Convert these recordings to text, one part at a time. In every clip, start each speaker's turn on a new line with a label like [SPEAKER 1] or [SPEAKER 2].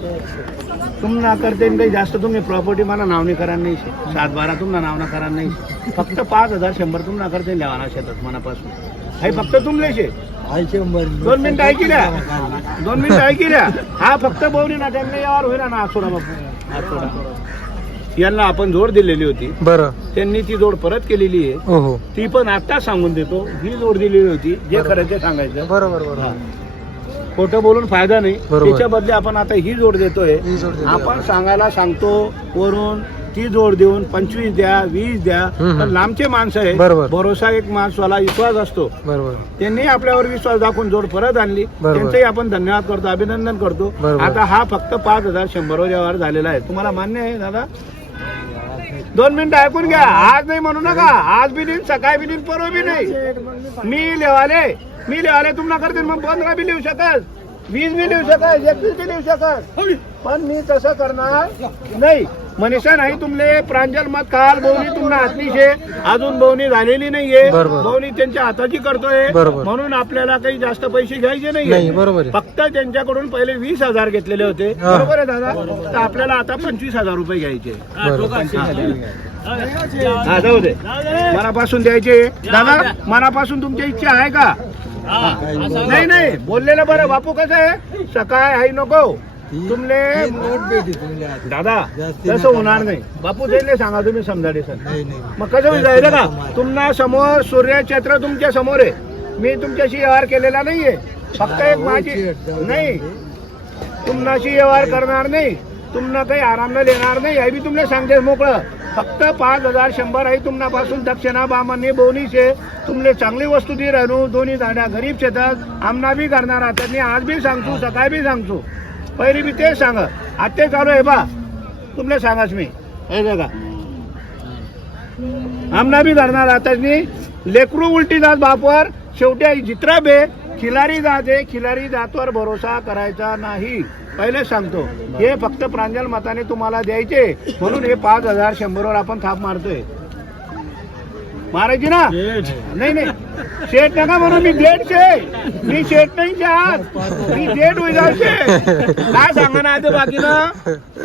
[SPEAKER 1] तुम्हाला करते न काही जास्त तुम्ही प्रॉपर्टी मला नावनी करा नाही शे. सात बारा तुम्हाला नावना करा नाही शे. फक्त पाच हजार शंभर तुम्हाला करते लेवाना शेतात मनापासून. हे फक्त तुमले शे. दोन मिनिटं ऐकी द्या. दोन मिनिटं ऐकी द्या. हा फक्त बोवणी ना त्यांना यावर होईना ना आसोडा बापू. आसोडा. यांना आपण जोड दिलेली होती.
[SPEAKER 2] बरं.
[SPEAKER 1] त्यांनी ती जोड परत केलेली आहे.
[SPEAKER 2] हो हो
[SPEAKER 1] ती पण आता सांगून देतो. ही जोड दिलेली होती. जे खरं ते सांगायचं.
[SPEAKER 2] बरोबर बरोबर.
[SPEAKER 1] खोटं बोलून फायदा नाही.
[SPEAKER 2] बरोबर.
[SPEAKER 1] त्याच्या बदले आपण आता ही जोड देतोय.
[SPEAKER 2] ही जोड
[SPEAKER 1] आपण सांगायला सांगतो वरून ती जोड देऊन पंचवीस द्या वीस द्या.
[SPEAKER 2] हम्म.
[SPEAKER 1] पण लांबचे माणसं आहे. भरोसा एक माणसाला विश्वास असतो.
[SPEAKER 2] बरोबर.
[SPEAKER 1] त्यांनी आपल्यावर विश्वास दाखवून जोड परत आणली.
[SPEAKER 2] बरोबर.
[SPEAKER 1] त्यांचंही आपण धन्यवाद करतो अभिनंदन करतो.
[SPEAKER 2] बरोबर.
[SPEAKER 1] आता हा फक्त पाच हजार शंभर व्यवहार झालेला आहे. तुम्हाला मान्य आहे दादा? दोन मिनिटं ऐकून घ्या. आज नाही म्हणू नका. आज बी दिन सकाळी बी दिन परवा बी नाही. मी लेवाले मी लेवाले तुम्हाला करते मग पंधरा बी लिहू शकत? वीस बी लिहू शकत? एकवीस बी लिहू शकत? पण मी तसं करणार नाही. मनीषा नाही तुमले प्रांजल मत काल बोवणी तुम्हाला शे अजून बोवणी झालेली नाहीये.
[SPEAKER 2] बरोबर.
[SPEAKER 1] बोवणी त्यांच्या हाताची करतोय.
[SPEAKER 2] बरोबर.
[SPEAKER 1] म्हणून आपल्याला काही जास्त पैसे घ्यायचे
[SPEAKER 2] नाही बरोबर आहे.
[SPEAKER 1] फक्त त्यांच्याकडून पहिले वीस हजार घेतलेले होते.
[SPEAKER 2] हा.
[SPEAKER 1] बरोबर आहे दादा? तर आपल्याला आता पंचवीस हजार रुपये घ्यायचे.
[SPEAKER 2] बरोबर
[SPEAKER 1] हा. जाऊ दे. मनापासून द्यायचे. दादा मनापासून तुमची इच्छा आहे का. नाही नाही. बोललेलं बरं. बापू कसं आहे? सकाळ आहे नको. तुमले दादा तसं होणार नाही. बापू सांगा तुम्ही समजाडे सर. मग कसं होईल जायचं का? तुम्हाला समोर सूर्यक्षेत्र तुमच्यासमोर आहे. मी तुमच्याशी व्यवहार केलेला नाहीये. फक्त एक माझी नाही. तुमनाशी व्यवहार करणार नाही. तुम्हाला काही आराम देणार नाही. हे बी तुम्हाला सांगते मोकळं. फक्त पाच हजार शंभर आहे तुम्हापासून दक्षिणा बामाने बोनीशे तुमले चांगली वस्तू दे राहू दोन्ही दाड्या गरीब शेतात आमना बी करणार. आता मी आज बी सांगतो सकाळी बी सांगतो. पहिली बी तेच सांगा आत्ते चालू आहे बा. तुमले सांगाच मी. हे बघा. आमना बी करणार आता मी लेकरू उलटी जात बापवर. शेवटी जित्रा बे. खिलारी जाते खिलारी जातवर भरोसा करायचा नाही. पहिले सांगतो. हे फक्त प्रांजल मताने तुम्हाला द्यायचे. म्हणून हे पाच हजार शंभरवर आपण थाप मारतोय. मारायची ना? नाही नाही. शेट नका म्हणून मी डेट शे मी शेट नाही आज मी डेट होईल शे. काय सांगा ना आता बाकी ना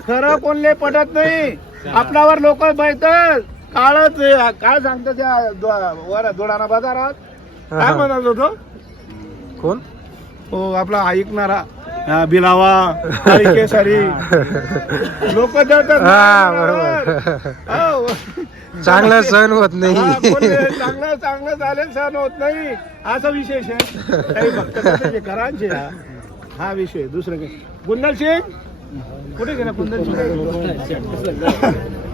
[SPEAKER 1] खरं कोणले पटत नाही. आपल्यावर लोक बैठत काळच. काय सांगतो त्या दोडाना बाजारात? काय म्हणत होतो?
[SPEAKER 2] कोण?
[SPEAKER 1] हो आपला ऐकणारा. बिलावा केसरी. लोक जळतात ना
[SPEAKER 2] हा. बरोबर. चांगला सण होत नाही.
[SPEAKER 1] चांगलं चांगलं चालेल सण होत नाही. असा विशेष आहे. काही भक्त करांचे हा. विषय दुसरं काही कुंदल सिंग? कुठे गेला कुंदल सिंग?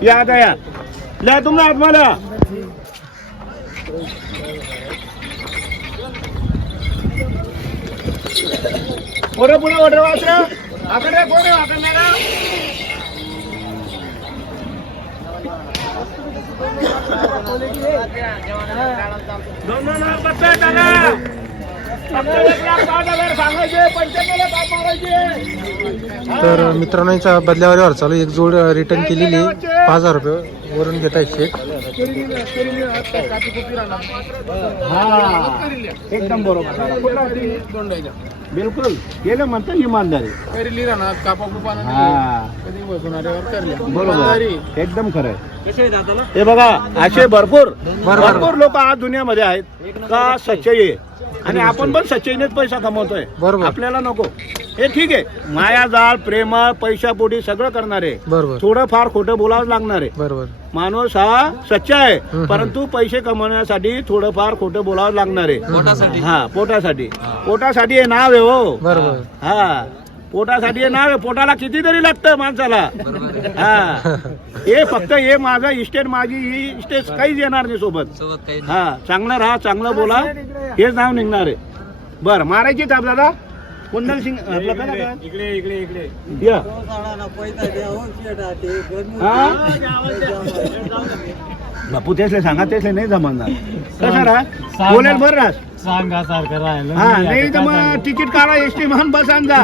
[SPEAKER 1] या आता या. ल्या तुम्हाला आत्माला पुढे एक लाख पाच हजार सांगायचे पंच्याण्णव लाख मारायचे.
[SPEAKER 2] तर मित्रांनो याच्या बदल्यावर चालू. एक जोड रिटर्न केलेली. पाच हजार रुपये वरून घेत आहेत शेठ
[SPEAKER 1] हा एकदम बरोबर. बिलकुल. गेलं म्हणतं इमानदारी. हा. बरोबर. एकदम खरं आहे. हे बघा असे भरपूर. भरपूर लोक आज दुनियामध्ये आहेत. का सच्चाई आहे? आणि आपण पण सच्चाईनेच पैसा कमवतोय.
[SPEAKER 2] बरोबर.
[SPEAKER 1] आपल्याला नको. हे ठीक आहे. माया जाळ प्रेम पैशापोटी सगळं करणार. आहे
[SPEAKER 2] बरोबर.
[SPEAKER 1] थोडं फार खोटं बोलावं लागणार. आहे
[SPEAKER 2] बरोबर.
[SPEAKER 1] माणूस हा सच्चा आहे.
[SPEAKER 2] हम्म.
[SPEAKER 1] परंतु पैसे कमवण्यासाठी थोडंफार खोटं बोलावं लागणार. आहे हा पोटासाठी. पोटासाठी हे नाव आहे हो.
[SPEAKER 2] बरोबर.
[SPEAKER 1] हा. पोटासाठी हे नाव आहे पोटाला किती तरी लागतं माणसाला. हा. हे फक्त हे माझं इस्टेट माझी ही इस्टेट काहीच येणार नाही सोबत. हा चांगलं राहा चांगलं बोला. हेच नाव निघणार आहे. बर मारायची ताप दादा. कुंदन सिंग आपलं काय नाव? आहे?
[SPEAKER 3] इकडे इकडे इकडे.
[SPEAKER 1] या. हा? बापू तेचले सांगा तेचले नाही जमणार. कसं राहा? बोलेल बरं रास.
[SPEAKER 3] सांगा सारखं राहिलं
[SPEAKER 1] हा नाही तर मग तिकीट काढा एस टी महान बसान जा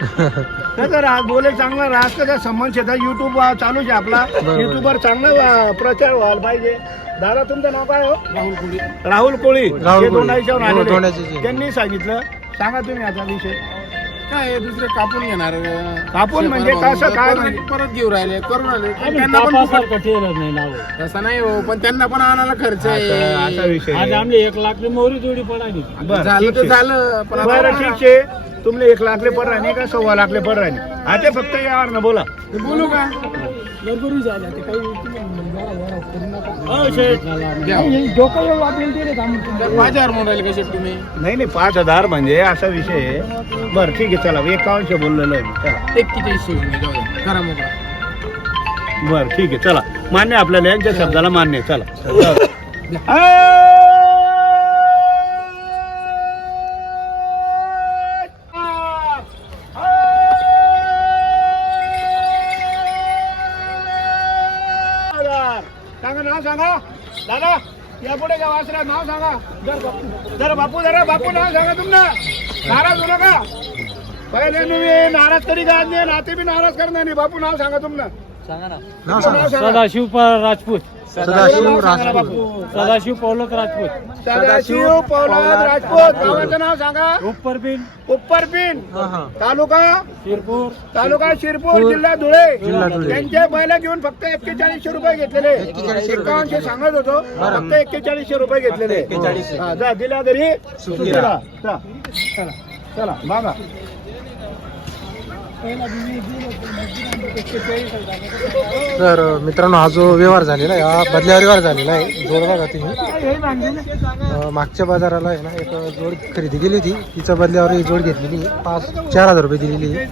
[SPEAKER 1] कसं राहत बोले चांगला राहत कसं संबंध शेतात युट्यूब चालूच आहे आपला. युट्यूबवर चांगला प्रचार व्हायला पाहिजे. दादा तुमचं नाव काय हो? राहुल कोळी. राहुल कोळी.
[SPEAKER 2] राहुल
[SPEAKER 1] हे. त्यांनी सांगितलं. सांगा तुम्ही आता विषय.
[SPEAKER 3] काय दुसरे कापून घेणार
[SPEAKER 1] कापून म्हणजे कसं काय म्हणजे?
[SPEAKER 3] परत घेऊ राहिले करून राहिले. पण त्यांना पण तसं नाही हो पण त्यांना पण आणायला खर्च आहे.
[SPEAKER 1] विषय आहे.
[SPEAKER 4] एक लाख मोहरी जोडी पडाली.
[SPEAKER 1] बरं,
[SPEAKER 3] झालं
[SPEAKER 1] ठीक
[SPEAKER 3] तर. झालं पण
[SPEAKER 1] बरं. ठीक आहे. तुमले एक लाखले पड राहणे का सव्वा लाखले पड राहणे हा ते फक्त यावर ना बोला.
[SPEAKER 3] ते बोलू का. तर पाच हजार राहिले कसे तुम्ही?
[SPEAKER 1] नाही नाही पाच हजार म्हणजे असा विषय आहे. बरं ठीक आहे चला एकावनशे बोललेलो आहे मी चला.
[SPEAKER 3] एक किती. करा मोकळा
[SPEAKER 1] बरं ठीक आहे चला. मान्य आहे आपल्याला यांच्या शब्दाला मान्य आहे चला. दादा या पुढे का वासरा नाव सांगा. जर बापू जरा बापू जरा बापू नाव सांगा तुमनं. नाराज होऊ नका. पहिले तुम्ही नाराज करी का नाही नाते बी नाराज करणार नाही. बापू नाव सांगा तुमनं.
[SPEAKER 2] नाव सांगा.
[SPEAKER 4] सदाशिव राजपूत.
[SPEAKER 2] सदाशिव राजपूत.
[SPEAKER 4] सदाशिव पौलत राजपूत.
[SPEAKER 1] सदाशिव पौलाद राजपूत. गावाचं नाव सांगा.
[SPEAKER 4] उपरबीन.
[SPEAKER 1] उपरपिन
[SPEAKER 2] हा हा.
[SPEAKER 1] तालुका?
[SPEAKER 4] शिरपूर.
[SPEAKER 1] तालुका शिरपूर जिल्हा धुळे.
[SPEAKER 2] जिल्हा धुळे.
[SPEAKER 1] त्यांचे बैल घेऊन फक्त एक्केचाळीसशे रुपये घेतलेले.
[SPEAKER 2] 41 रुपये.
[SPEAKER 1] एकावनशे सांगत होतो. फक्त एक्केचाळीसशे रुपये घेतलेले.
[SPEAKER 2] 41.
[SPEAKER 1] हा, जा दिल्या घरी
[SPEAKER 2] सुखी
[SPEAKER 1] चला जा. चला. चला मागा
[SPEAKER 2] तर मित्रांनो हा जो व्यवहार झालेला आहे हा बदल्यावर व्यवहार झालेला आहे जोड बघा तुम्ही. मागच्या बाजाराला आहे ना एक जोड खरेदी केली होती. तिच्या बदल्यावर ही जोड घेतलेली पाच चार हजार रुपये दिलेली आहे.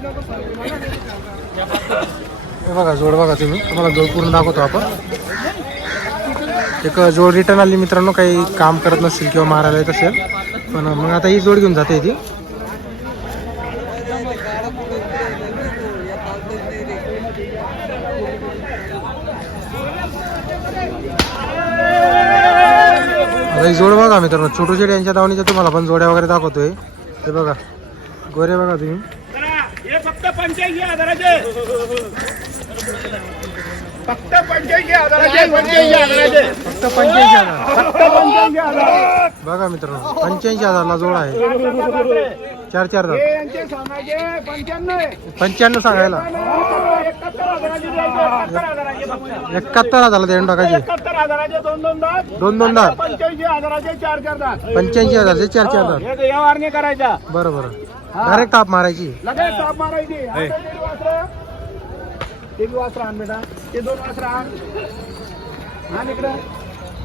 [SPEAKER 2] हे बघा जोड बघा तुम्ही. तुम्हाला जोड पूर्ण दाखवतो आपण. एक जोड रिटर्न आली मित्रांनो. काही काम करत नसेल किंवा मारायला येत असेल. पण मग आता ही जोड घेऊन जाते ती. ही जोड बघा मित्रांनो छोटू शेड यांच्या दावणीच्या तुम्हाला पण जोड्या वगैरे दाखवतोय. ते बघा गोरे बघा तुम्ही.
[SPEAKER 1] फक्त पंच्याऐंशी हजाराचे फक्त पंच्याऐंशी हजाराचे पंच्याऐंशी
[SPEAKER 2] फक्त पंच्याऐंशी हजार बघा मित्रांनो पंच्याऐंशी हजारला जोड आहे. चार चार
[SPEAKER 1] हे
[SPEAKER 2] हजार
[SPEAKER 1] यांचे पंच्याण्णव आहे.
[SPEAKER 2] पंच्याण्णव सांगायला.
[SPEAKER 1] एकाहत्तर हजाराचे द्यायचे, एकाहत्तर हजाराचे फक्त.
[SPEAKER 2] एकाहत्तर हजारला देऊन टाकायचे.
[SPEAKER 1] एकाहत्तर हजाराचे दोन दोन दात
[SPEAKER 2] दोन दोन दात.
[SPEAKER 1] पंच्याऐंशी हजाराचे चार चार दात
[SPEAKER 2] पंच्याऐंशी हजारचे चार चार
[SPEAKER 1] हो,
[SPEAKER 2] हजार
[SPEAKER 1] हे व्यवहार नाही करायचा.
[SPEAKER 2] बरं बरं. डायरेक्ट ताप मारायची.
[SPEAKER 1] लगेच ताप मारायची. आता दीड वासरं. दीड वासरं आण बेटा. ते दोन वासरं आण. आण इकडं.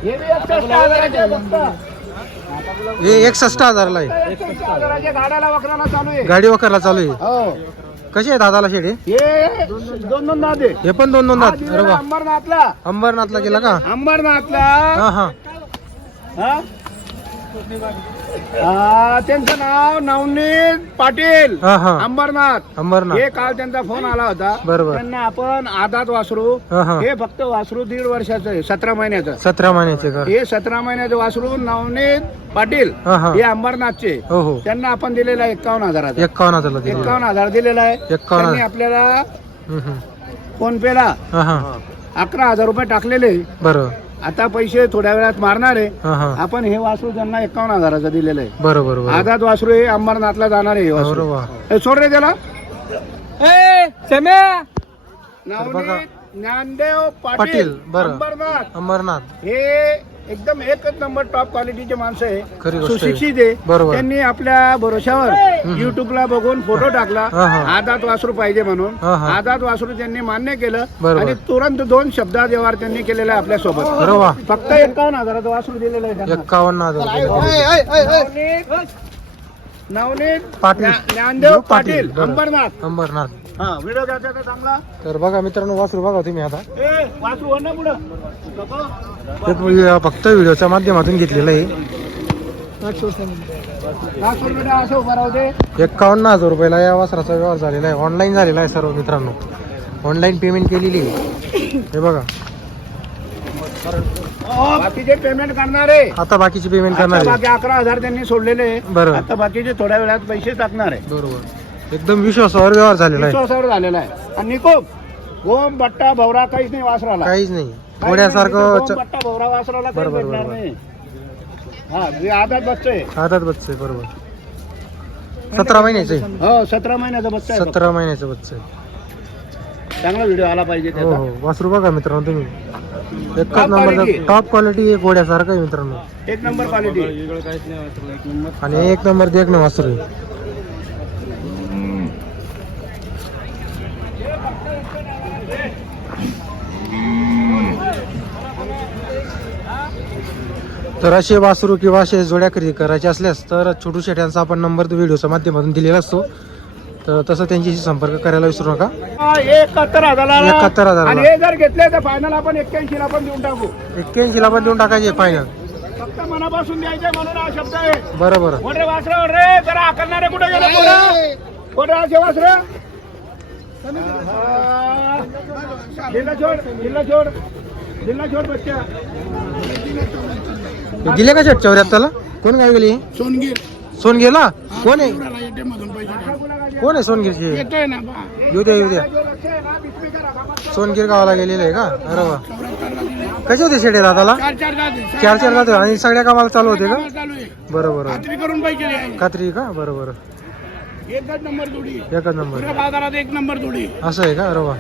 [SPEAKER 1] हे बी एकसष्ट हजाराचे आहे फक्त.
[SPEAKER 2] हे एकसष्ट हजारला आहे.
[SPEAKER 1] एकसष्ट हजाराचे गाड्याला वकराला चालू आहे
[SPEAKER 2] गाडी वखरला चालू आहे.
[SPEAKER 1] हो.
[SPEAKER 2] कशी आहे दादाला शेडे?
[SPEAKER 1] हे दोन दोन आहे
[SPEAKER 2] हे पण दोन दोन दात
[SPEAKER 1] दिलेला
[SPEAKER 2] अरे वा.
[SPEAKER 1] अंबरनाथला.
[SPEAKER 2] अंबरनाथला गेला का?
[SPEAKER 1] अंबरनाथला.
[SPEAKER 2] हा हा.
[SPEAKER 1] हा? त्यांचं नाव नवनीत पाटील.
[SPEAKER 2] हा हा.
[SPEAKER 1] अंबरनाथ. हे
[SPEAKER 2] अंबरनाथ
[SPEAKER 1] काल त्यांचा फोन आला होता.
[SPEAKER 2] बरोबर.
[SPEAKER 1] त्यांना आपण आदात वासरू
[SPEAKER 2] हा हा.
[SPEAKER 1] हे फक्त वासरू दीड वर्षाचं आहे सतरा महिन्याचं.
[SPEAKER 2] सतरा महिन्याचे का?
[SPEAKER 1] हे सतरा महिन्याचं वासरू नवनीत पाटील
[SPEAKER 2] हा हा.
[SPEAKER 1] हे अंबरनाथचे.
[SPEAKER 2] हो हो.
[SPEAKER 1] त्यांना आपण दिलेला एकावन्न हजाराचा
[SPEAKER 2] एक्कावन्न हजारला दिले
[SPEAKER 1] एकावन्न हजार दिलेला आहे. त्यांनी आपल्याला
[SPEAKER 2] हम्म, हम्म.
[SPEAKER 1] फोन पेला.
[SPEAKER 2] हा हा.
[SPEAKER 1] अकरा हजार रुपये टाकलेले. आहे. आता पैसे थोड्या वेळात मारणार आहे. आपण हे वासरू त्यांना एकावन्न हजाराचं दिलेलं आहे.
[SPEAKER 2] बरं बरं बरं
[SPEAKER 1] आझाद वासरू हे अंबरनाथला जाणार आहे हे वासरू. सोड रे त्याला. नवनीत ज्ञानदेव
[SPEAKER 2] पाटील,
[SPEAKER 1] पाटील
[SPEAKER 2] बरं.
[SPEAKER 1] अंबरनाथ.
[SPEAKER 2] अंबरनाथ.
[SPEAKER 1] हे एकदम एकच नंबर टॉप क्वालिटीचे माणसं आहे. सुशिक्षित आहे. त्यांनी आपल्या भरोशावर युट्यूबला बघून फोटो टाकला. आदात वासरू पाहिजे म्हणून. आदात वासरू त्यांनी मान्य केलं. आणि तुरंत दोन शब्दात व्यवहार त्यांनी केलेला आहे
[SPEAKER 2] आपल्यासोबत.
[SPEAKER 1] फक्त एकावन्न हजाराचं वासरू दिलेलं आहे त्यांना.
[SPEAKER 2] एक्कावन्न हजार
[SPEAKER 1] नवनीत ज्ञानदेव
[SPEAKER 2] पाटील,
[SPEAKER 1] पाटील
[SPEAKER 2] बरं.
[SPEAKER 1] अंबरनाथ.
[SPEAKER 2] अंबरनाथ.
[SPEAKER 1] हा व्हिडिओ घ्यायचा का चांगला?
[SPEAKER 2] तर बघा मित्रांनो वासरू बघा तुम्ही आता.
[SPEAKER 1] ए वासरू वर ना पुढं. नको.
[SPEAKER 2] ते पुढे फक्त व्हिडिओच्या माध्यमातून घेतलेलं आहे. एक्कावन्न हजार रुपयाला या वासराचा व्यवहार झालेला आहे. ऑनलाईन झालेला आहे सर्व मित्रांनो. ऑनलाईन पेमेंट केलेली आहे. हे बघा.
[SPEAKER 1] बाकीचे पेमेंट करणारे
[SPEAKER 2] आता बाकीची पेमेंट करणार आहे.
[SPEAKER 1] बाकी अकरा हजार त्यांनी सोडलेले आहे.
[SPEAKER 2] बरं.
[SPEAKER 1] आता बाकीचे थोड्या वेळात पैसे टाकणार आहे.
[SPEAKER 2] बरोबर. एकदम विश्वासावर व्यवहार झालेला आहे.
[SPEAKER 1] विश्वासावर झालेला आहे. आणि निकोप गोम बट्टा भवरा काहीच नाही वासराला.
[SPEAKER 2] काहीच नाही.
[SPEAKER 1] काहीच नाही.
[SPEAKER 2] घोड्यासारखं
[SPEAKER 1] बट्टा भवरा वासराला काही
[SPEAKER 2] बरोबर,
[SPEAKER 1] भेटणार
[SPEAKER 2] बरोबर.
[SPEAKER 1] नाही. हा जे आधार बच्चे
[SPEAKER 2] आदत बच्चे बरोबर. सतरा महिन्याचं आहे.
[SPEAKER 1] हो सतरा महिन्याचा बच्चा आहे
[SPEAKER 2] सतरा महिन्याचं बच्चं आहे.
[SPEAKER 1] चांगला व्हिडिओ आला पाहिजे
[SPEAKER 2] हो
[SPEAKER 1] त्याचा.
[SPEAKER 2] हो वासरू बघा मित्रांनो तुम्ही. एकच
[SPEAKER 1] Top
[SPEAKER 2] नंबरचा
[SPEAKER 1] quality.
[SPEAKER 2] टॉप क्वालिटी घोड्यासारखं आहे मित्रांनो.
[SPEAKER 1] एक नंबर क्वालिटी
[SPEAKER 2] आणि एक नंबर देख ना वासरू आहे. तर असे वासरू किंवा असे जोड्या खरेदी करायचे असल्यास तर छोटू शेट यांचा आपण नंबर व्हिडिओच्या माध्यमातून दिलेला असतो. तर तसं त्यांच्याशी संपर्क करायला विसरू नका.
[SPEAKER 1] एकाहत्तर हजाराला.
[SPEAKER 2] एकाहत्तर हजाराला.
[SPEAKER 1] आणि हे जर घेतले तर फायनल आपण एक्क्याऐंशी ला पण देऊन टाकू.
[SPEAKER 2] एक्क्याऐंशीला पण देऊन टाकायचे फायनल
[SPEAKER 1] फक्त मनापासून द्यायचे म्हणून हा शब्द आहे.
[SPEAKER 2] बरं बरं
[SPEAKER 1] मोठे वासरे रे जरा आकलणारे कुठे गेले असे वासरे.
[SPEAKER 2] दिले का शेट चौऱ्याहत्तरला? कोण काय गेली?
[SPEAKER 3] सोनगीर.
[SPEAKER 2] सोनगीरला? कोण आहे? कोण आहे सोनगीरची येऊ द्या येऊ द्या. सोनगीर गावाला गेलेले आहे का? अरे वा. कसे होते शेडे दादाला?
[SPEAKER 3] चार चार जाते
[SPEAKER 2] आणि सगळ्या कामाला चालू होते का?
[SPEAKER 3] चालू आहे.
[SPEAKER 2] बरं बरं खात्री का? बरं बरं
[SPEAKER 3] एकच नंबर जोडी.
[SPEAKER 2] एकच नंबर.
[SPEAKER 3] पुऱ्या बाजारात एक नंबर जोडी.
[SPEAKER 2] असं आहे का? अरे वा.